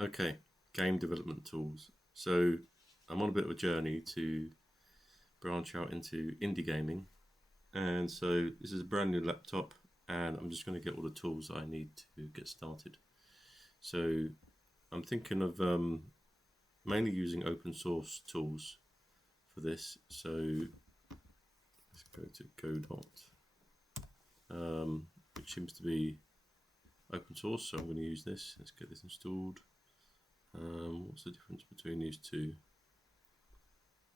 Okay, game development tools. So I'm on a bit of a journey to branch out into indie gaming, and so this is a brand new laptop, and I'm just going to get all the tools I need to get started. So I'm thinking of mainly using open source tools for this. So let's go to Godot, which seems to be open source, so I'm going to use this. Let's get this installed. What's the difference between these two?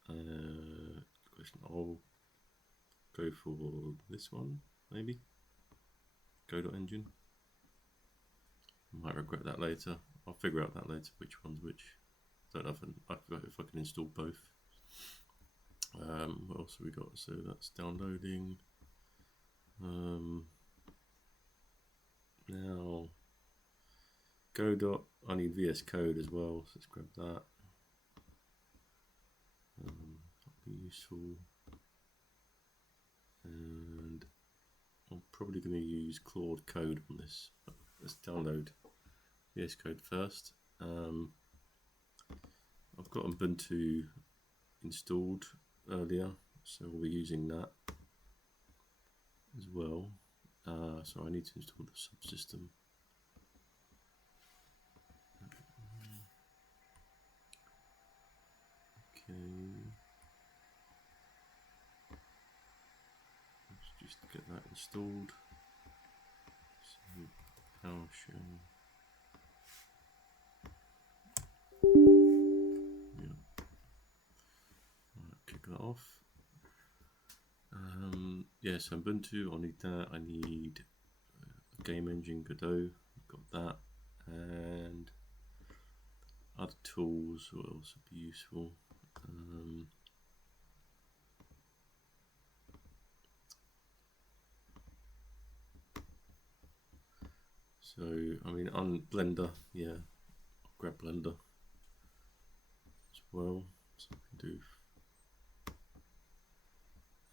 Question. I'll go for this one, maybe. Godot engine. Might regret that later. I'll figure out that later, which one's which. Don't know if I can install both. What else have we got? So that's downloading. Now, Godot, I need VS Code as well, so let's grab that. That'll be useful. And I'm probably going to use Claude Code on this. But let's download VS Code first. I've got Ubuntu installed earlier, so we'll be using that as well. So I need to install the subsystem. Okay. Let's just get that installed. So PowerShell. Yeah. Right, kick that off. Yeah, so Ubuntu, I'll need that. I need a game engine, Godot, got that, and other tools will also be useful. So, I mean, on Blender, yeah, I'll grab Blender as well, so I can do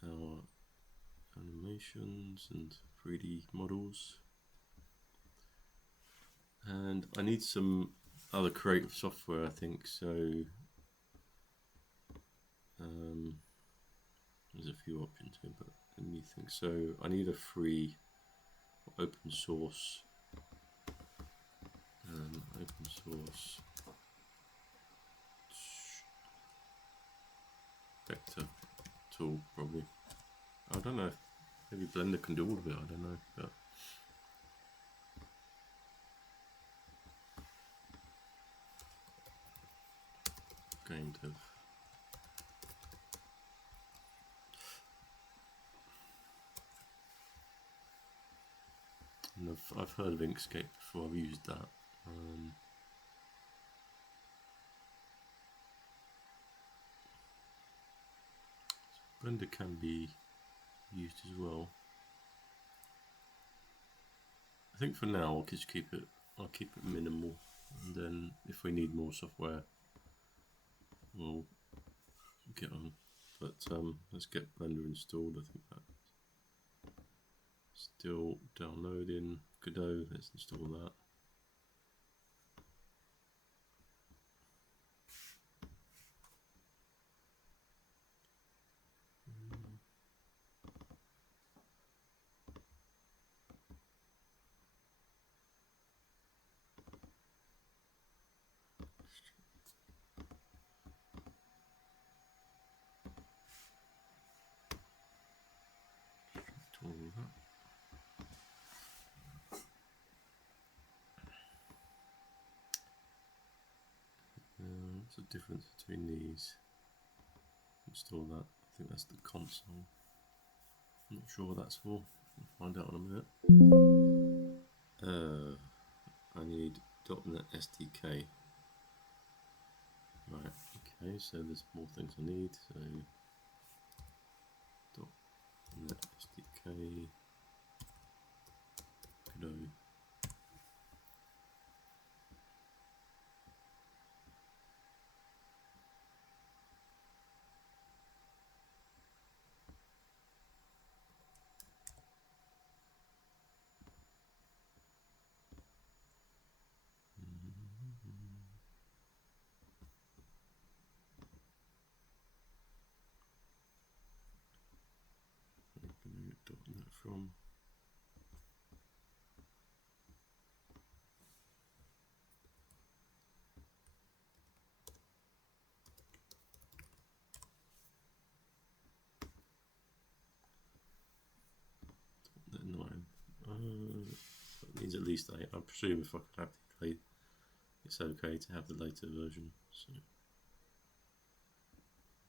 our animations and 3D models. And I need some other creative software, I think, so there's a few options here, but let me think. So I need a free open source vector tool, probably. I don't know, maybe Blender can do all of it, I don't know, but game dev. And I've heard of Inkscape before, I've used that. Blender can be used as well. I think for now I'll just keep it minimal, and then if we need more software we'll get on. But let's get Blender installed. I think that's still downloading. Godot, let's install that. What's the difference between these? Install that. I think that's the console. I'm not sure what that's for. I'll find out in a minute. I need .NET SDK. Right, okay, so there's more things I need. So .NET SDK, Godot. get .NET from? .NET 9. That needs at least 8. I presume if I could have the 8, it's okay to have the later version. So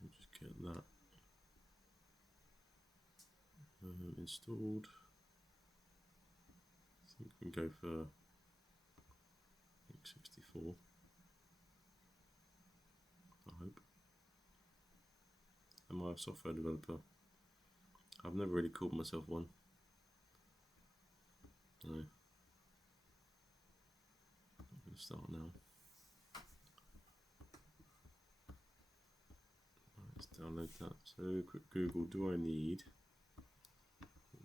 we'll just get that installed. I think we can go for x64. I hope. Am I a software developer? I've never really called myself one. No. I'm going to start now. Let's download that. So quick Google, do I need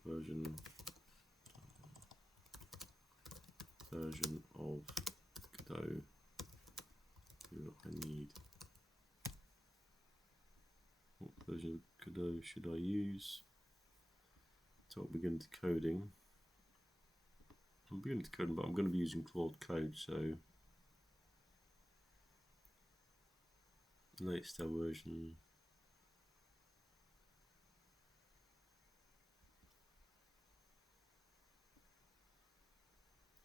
version of Godot? Do I need? What version of Godot should I use? So I'll begin decoding. I'm beginning decoding, but I'm going to be using Claude Cade, so latest version.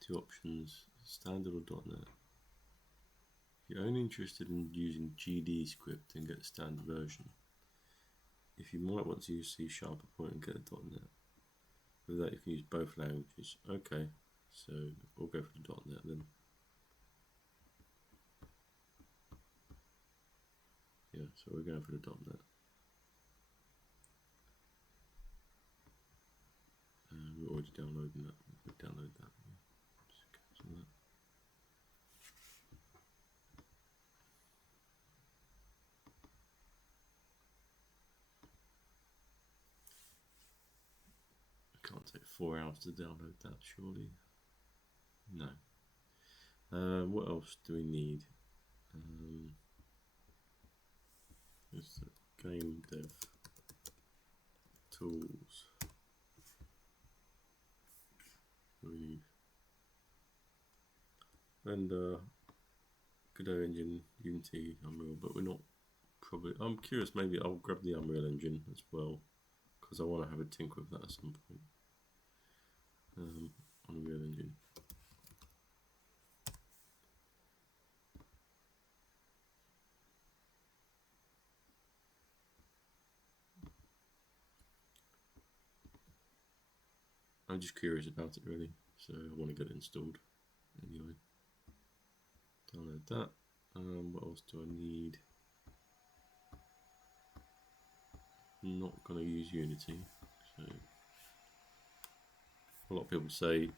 Two options, standard or .NET. If you're only interested in using GD script, then get the standard version. If you might want to use C# or point and get a .NET. With that you can use both languages. Okay, so we'll go for the .NET then. Yeah, so we're going for the .NET. We're already downloading that. We'll download that. Just cancel that. It can't take 4 hours to download that, surely. No. What else do we need? There's the game dev tools. We need Blender, Godot engine, Unity, Unreal, but we're not probably. I'm curious. Maybe I'll grab the Unreal Engine as well because I want to have a tinker with that at some point. Unreal Engine. I'm just curious about it really, so I want to get it installed anyway. Download that. What else do I need? I'm not going to use Unity. So a lot of people say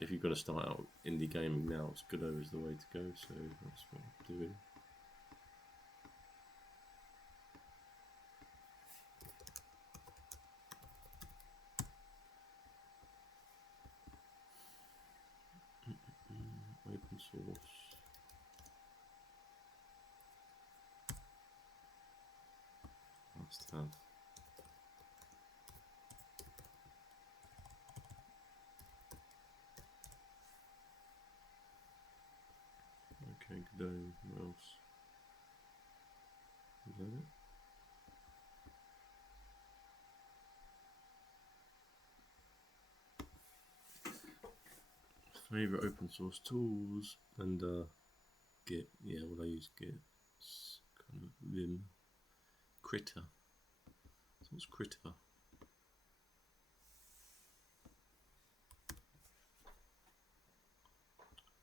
if you're going to start out indie gaming now, it's Godot is the way to go. So that's what I'm doing. Open source. Must have. Okay, Godot. What else? Is that it? Favorite open source tools and Git. Yeah, well I use Git. It's kind of Vim. Krita. So what's Krita?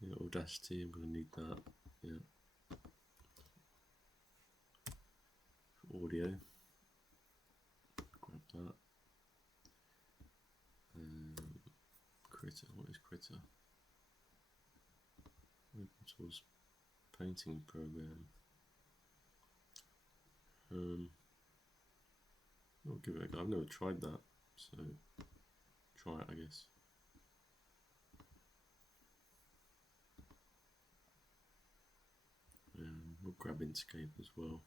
Yeah, Audacity. I'm going to need that. Yeah. For audio. Grab that. Krita. What is Krita? Open source painting program. I'll give it a go. I've never tried that, so try it, I guess. We'll grab Inkscape as well.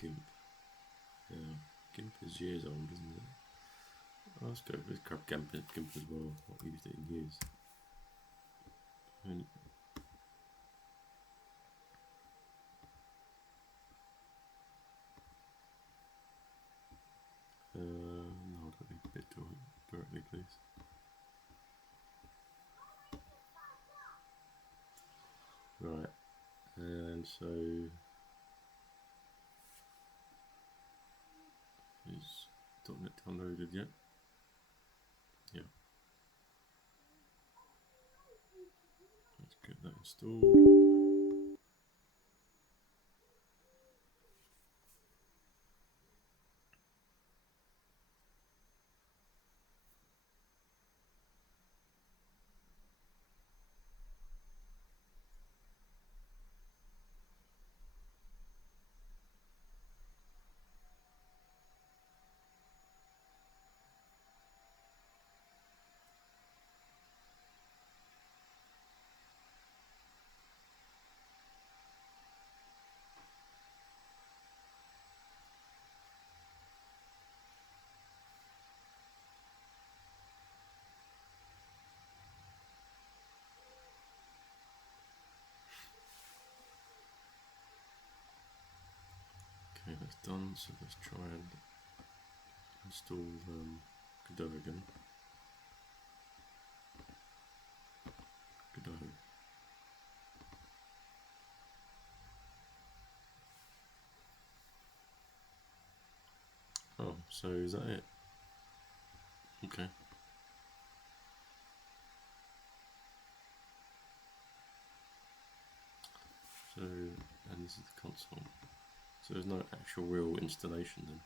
GIMP. Yeah, GIMP is years old, isn't it? Let's go with GIMP as well. I've used it in years. No, I don't need bit directly, please. Right, and so is .NET downloaded yet? Yeah. Let's get that installed. Okay, that's done. So let's try and install Godot again. Godot. Oh, so is that it? Okay. So, and this is the console. So there's no actual real installation then.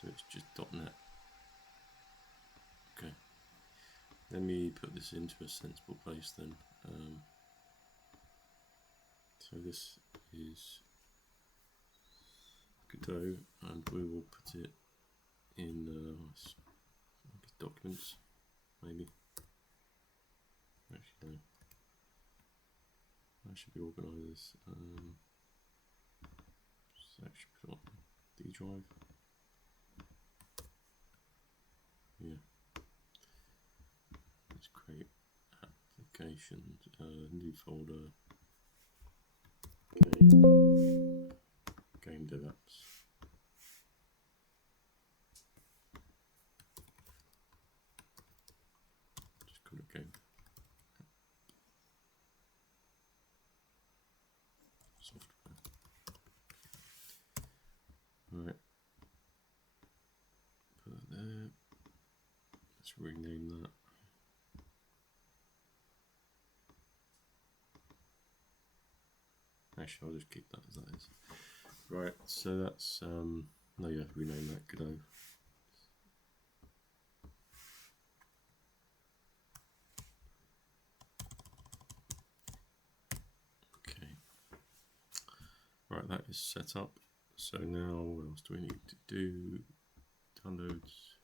So it's just .NET. Okay. Let me put this into a sensible place then. So this is Godot, and we will put it in documents, maybe. Actually, no. I should be organise this. So I should put it on D drive. Yeah. Let's create applications, new folder, game dev apps. Just call it game. Software. Right. Put that there. Let's rename that. Actually, I'll just keep that as that is. Right, so that's no, yeah, rename that Godot. Okay. Right, that is set up. So now, what else do we need to do? Downloads.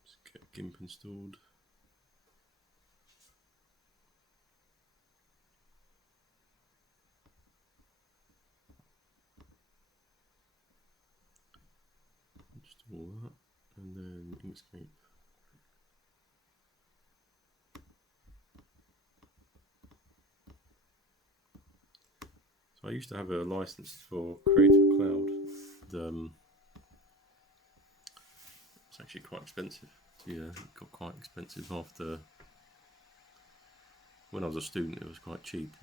Let's get GIMP installed. Install that, and then Inkscape. So I used to have a license for Creative Cloud. It's actually quite expensive. Yeah, it got quite expensive after. When I was a student, it was quite cheap.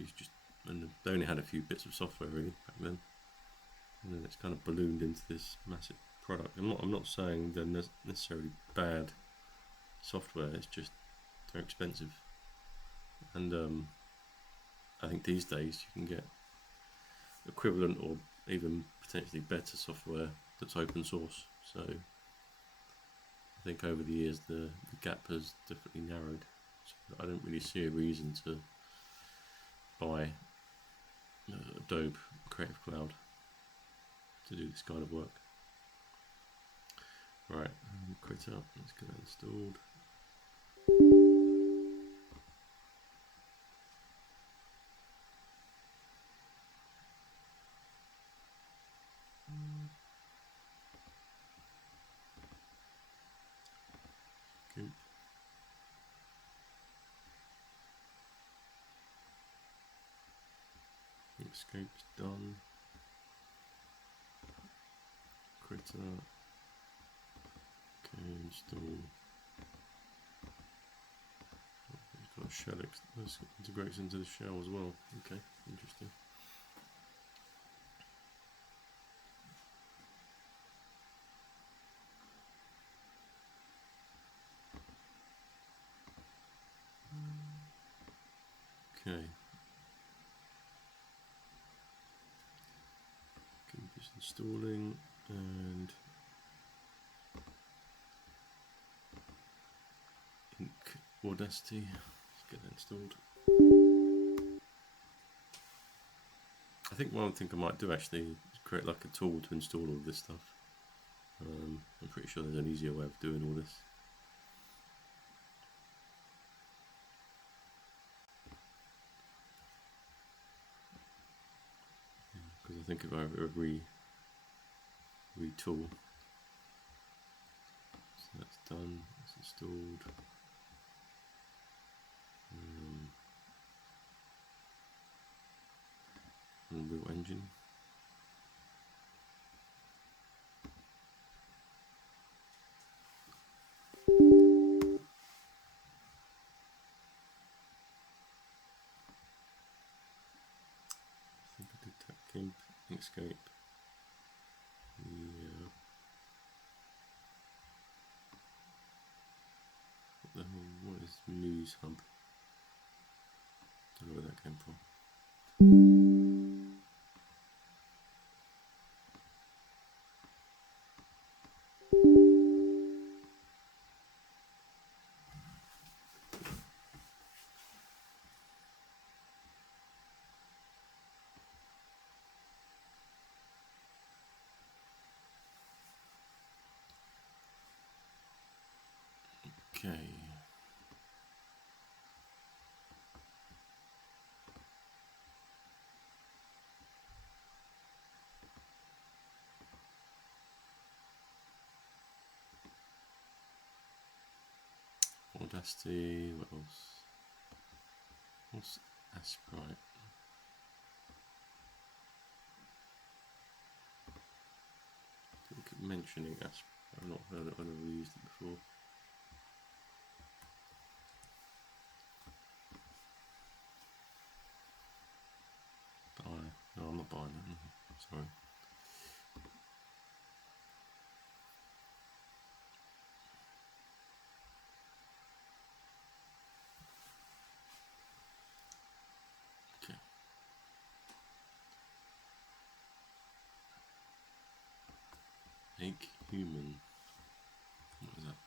And they only had a few bits of software really back then. And then it's kind of ballooned into this massive product. I'm not saying they're necessarily bad software. It's just they're expensive. And I think these days you can get equivalent or even potentially better software that's open source. So I think over the years the gap has definitely narrowed. So I don't really see a reason to buy Adobe Creative Cloud to do this kind of work. Right, Krita, let's get that installed. Inkscape's done. Krita. Okay, install. It's got a shell, this integrates into the shell as well. Okay, interesting. Okay. Just installing and Audacity. Let's get that installed. I think one thing I might do actually is create like a tool to install all this stuff. I'm pretty sure there's an easier way of doing all this. Because I think if I retool, so that's done, it's installed. Unreal Engine. I think I did TechGimp, Inkscape. Yeah. What the hell? What is Muse Hub? I don't know where that came from. Okay. Audacity, what else? What's Asprite? I keep mentioning Asprite, I've not heard it, I've never used it before. Buy. No, I'm not buying it. Sorry. Okay. Make human. What is that?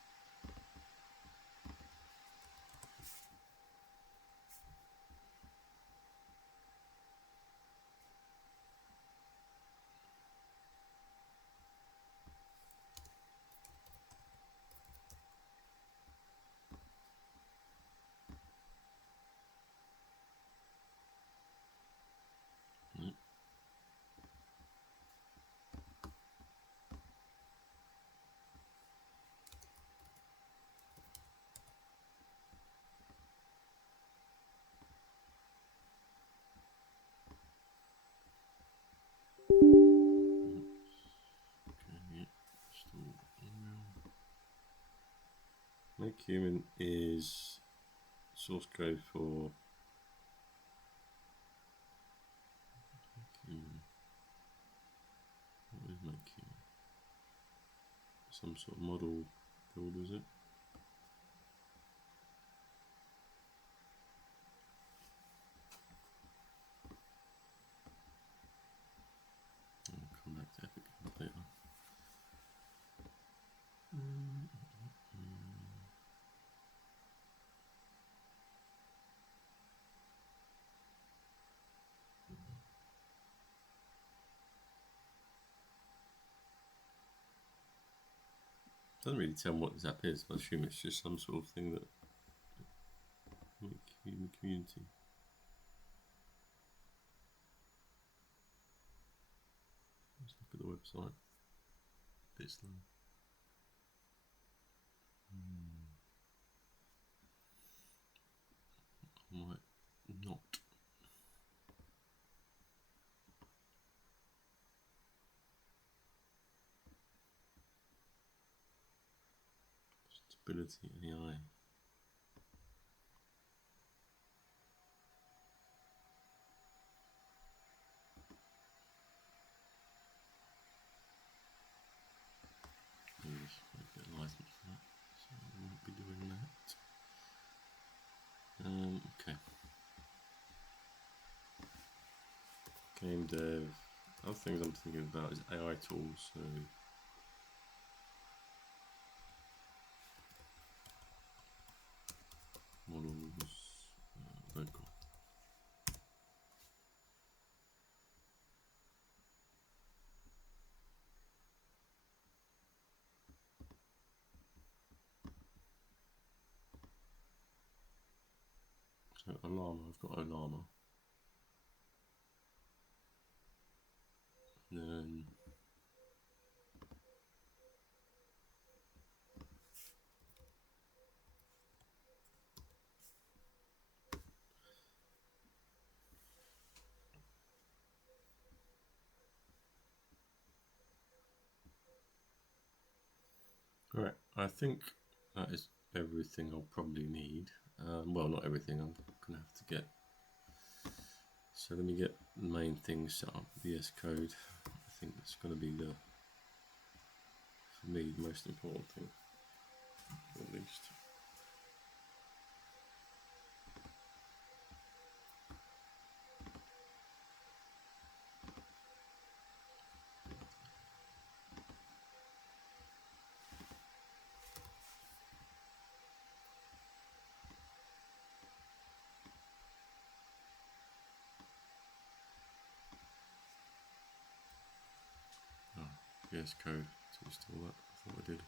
Nope. Make human is source code for make human. What is make human? Some sort of model build, is it? I'll come back to Epic later. Doesn't really tell me what this app is, but I assume it's just some sort of thing that make human community. Let's look at the website. A bit slow. I might not. Accessibility AI. Get a license for that, so I won't be doing that. Okay. Game dev. Other things I'm thinking about is AI tools. So models, local. So Olama, I've got Olama. And then alright, I think that is everything I'll probably need. Well, not everything, I'm gonna have to get. So let me get the main things set up. VS Code. I think that's going to be the, for me, the most important thing, at least. VS Code to install that. I thought I did.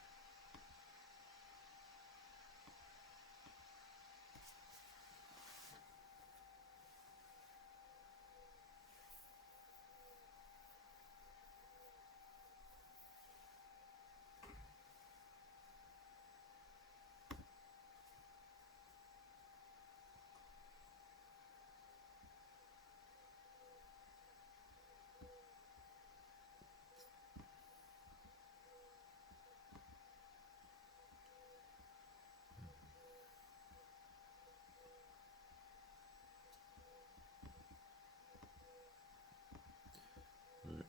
Right.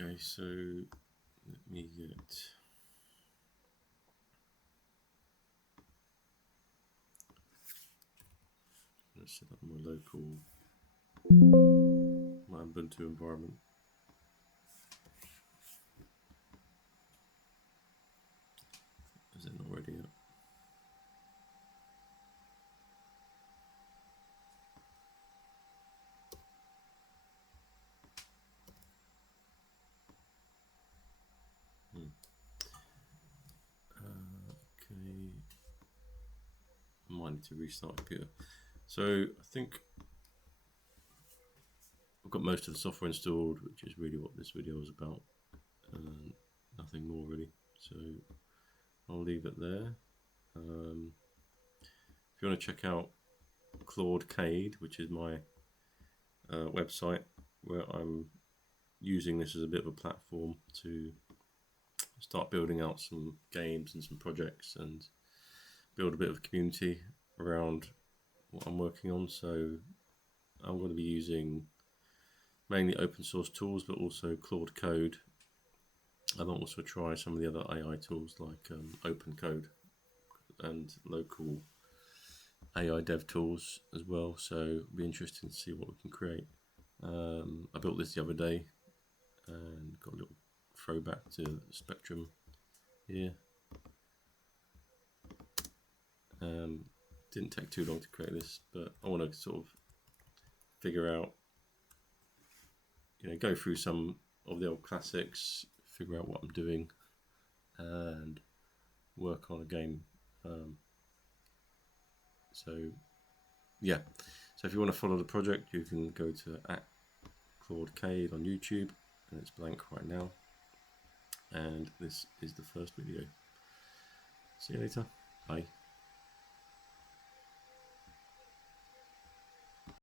Okay, so let me get. Let's set up my local, my Ubuntu environment. Is it not ready yet? Okay. I might need to restart the computer. So I think I've got most of the software installed, which is really what this video is about. Nothing more really. So I'll leave it there. If you want to check out Claude Cade, which is my website, where I'm using this as a bit of a platform to start building out some games and some projects and build a bit of a community around what I'm working on. So I'm going to be using mainly open source tools, but also Claude Code. I'll also try some of the other AI tools like Open Code and local AI dev tools as well. So it'll be interesting to see what we can create. I built this the other day and got a little throwback to Spectrum here. Didn't take too long to create this, but I want to sort of figure out, go through some of the old classics, figure out what I'm doing, and work on a game. So yeah, so if you want to follow the project, you can go to @Claude Cade on YouTube, and it's blank right now. And this is the first video. See you later. Bye.